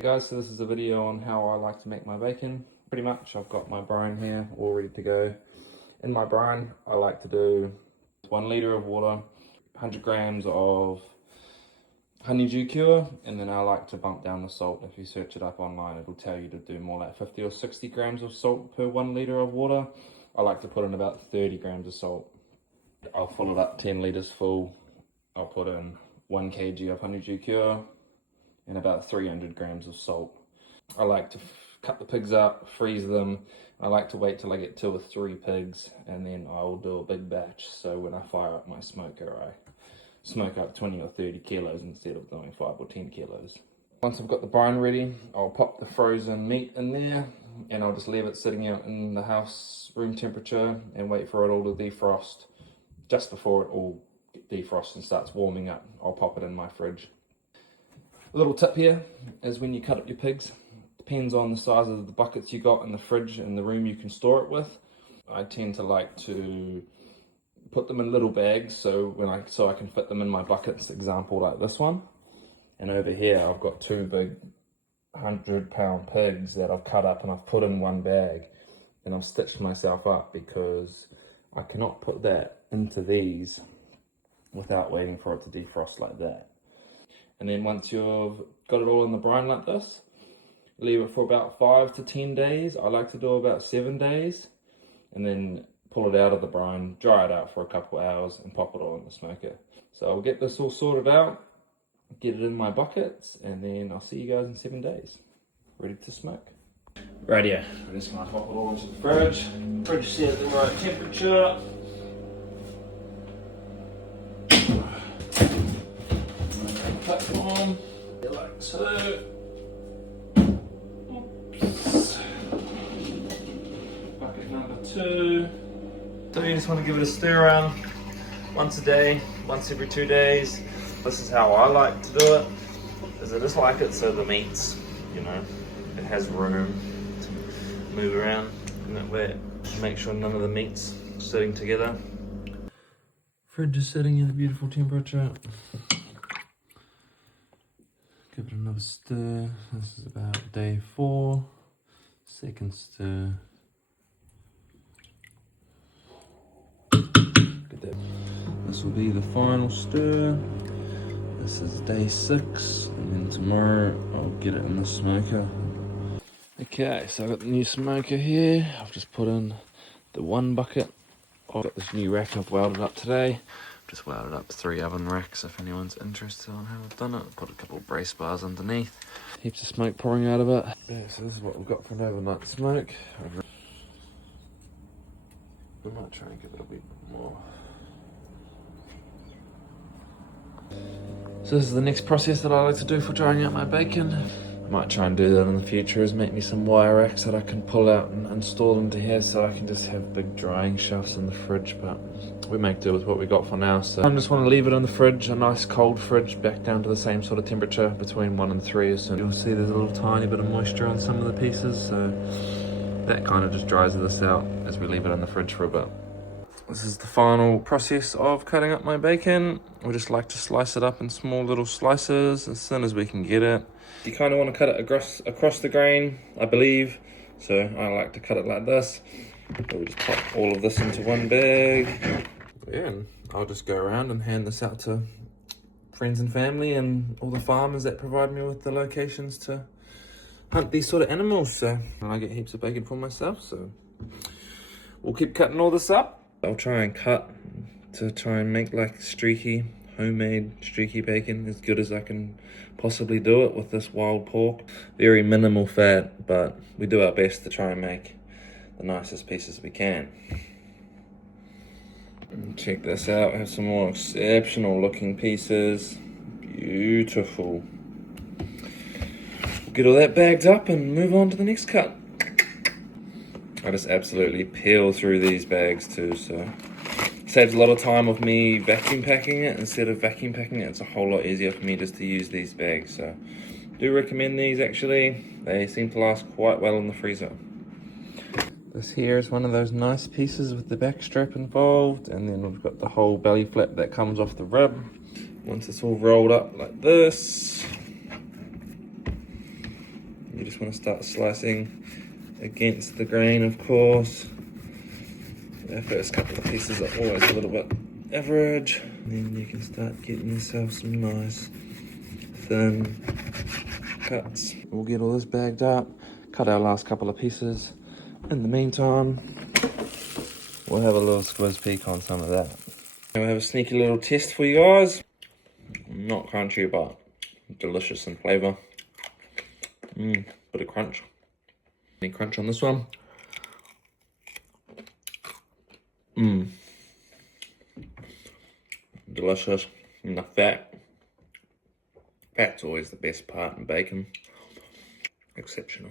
Hey guys, so this is a video on how I like to make my bacon. Pretty much, I've got my brine here all ready to go. In my brine, I like to do 1 litre of water, 100 grams of honeydew cure, and then I like to bump down the salt. If you search it up online, it'll tell you to do more like 50 or 60 grams of salt per 1 litre of water. I like to put in about 30 grams of salt. I'll fill it up 10 litres full. I'll put in 1 kg of honeydew cure and about 300 grams of salt. I like to cut the pigs up, freeze them. I like to wait till I get 2 or 3 pigs, and then I'll do a big batch. So when I fire up my smoker, I smoke up 20 or 30 kilos instead of doing 5 or 10 kilos. Once I've got the brine ready, I'll pop the frozen meat in there, and I'll just leave it sitting out in the house room temperature and wait for it all to defrost. Just before it all defrosts and starts warming up, I'll pop it in my fridge. A little tip here is when you cut up your pigs, depends on the size of the buckets you got in the fridge and the room you can store it with. I tend to like to put them in little bags so I can fit them in my buckets, example like this one. And over here I've got 2 big 100-pound pigs that I've cut up and I've put in one bag, and I've stitched myself up because I cannot put that into these without waiting for it to defrost like that. And then once you've got it all in the brine like this, leave it for about 5 to 10 days. I like to do about 7 days, and then pull it out of the brine, dry it out for a couple of hours, and pop it all in the smoker. So I'll get this all sorted out, get it in my buckets, and then I'll see you guys in 7 days, ready to smoke. Rightio, I'm just gonna pop it all into the fridge. Fridge set at the right temperature. Platform, like so. Oops. Bucket number 2. So you just want to give it a stir around once a day, once every 2 days. This is how I like to do it, is I just like it so the meats, it has room to move around, and that way make sure none of the meat's sitting together. Fridge is sitting at a beautiful temperature. Give it another stir. This is about day 4. Second stir. This will be the final stir. This is day 6, and then tomorrow I'll get it in the smoker. Okay, so I've got the new smoker here. I've just put in the 1 bucket. I've got this new rack I've welded up today. Just welded up 3 oven racks if anyone's interested on how I've done it. Put a couple of brace bars underneath. Heaps of smoke pouring out of it. Yeah, so this is what we've got for an overnight smoke. We might try and give it a bit more. So this is the next process that I like to do for drying out my bacon. I might try and do that in the future, is make me some wire racks that I can pull out and install into here so I can just have big drying shelves in the fridge, but we make do with what we got for now. So I just want to leave it in the fridge, a nice cold fridge, back down to the same sort of temperature between 1 and 3. So you'll see there's a little tiny bit of moisture on some of the pieces, so that kind of just dries this out as we leave it in the fridge for a bit. This is the final process of cutting up my bacon. We just like to slice it up in small little slices as thin as we can get it. You kind of want to cut it across the grain, I believe. So I like to cut it like this. So we just pop all of this into one bag. Yeah, and I'll just go around and hand this out to friends and family and all the farmers that provide me with the locations to hunt these sort of animals. So I get heaps of bacon for myself, so we'll keep cutting all this up. I'll try and cut to try and make like streaky, homemade streaky bacon as good as I can possibly do it with this wild pork. Very minimal fat, but we do our best to try and make the nicest pieces we can. Check this out, I have some more exceptional looking pieces. Beautiful. We'll get all that bagged up and move on to the next cut. I just absolutely peel through these bags too, so saves a lot of time of me vacuum packing it. Instead of vacuum packing it, it's a whole lot easier for me just to use these bags. So do recommend these actually. They seem to last quite well in the freezer. This here is one of those nice pieces with the back strap involved, and then we've got the whole belly flap that comes off the rib. Once it's all rolled up like this, You just want to start slicing against the grain, of course. The first couple of pieces are always a little bit average. And then you can start getting yourself some nice thin cuts. We'll get all this bagged up, cut our last couple of pieces. In the meantime, we'll have a little squiz peek on some of that. We'll have a sneaky little test for you guys. Not crunchy, but delicious in flavour. Bit of crunch. Any crunch on this one? Delicious. And the fat. Fat's always the best part in bacon. Exceptional.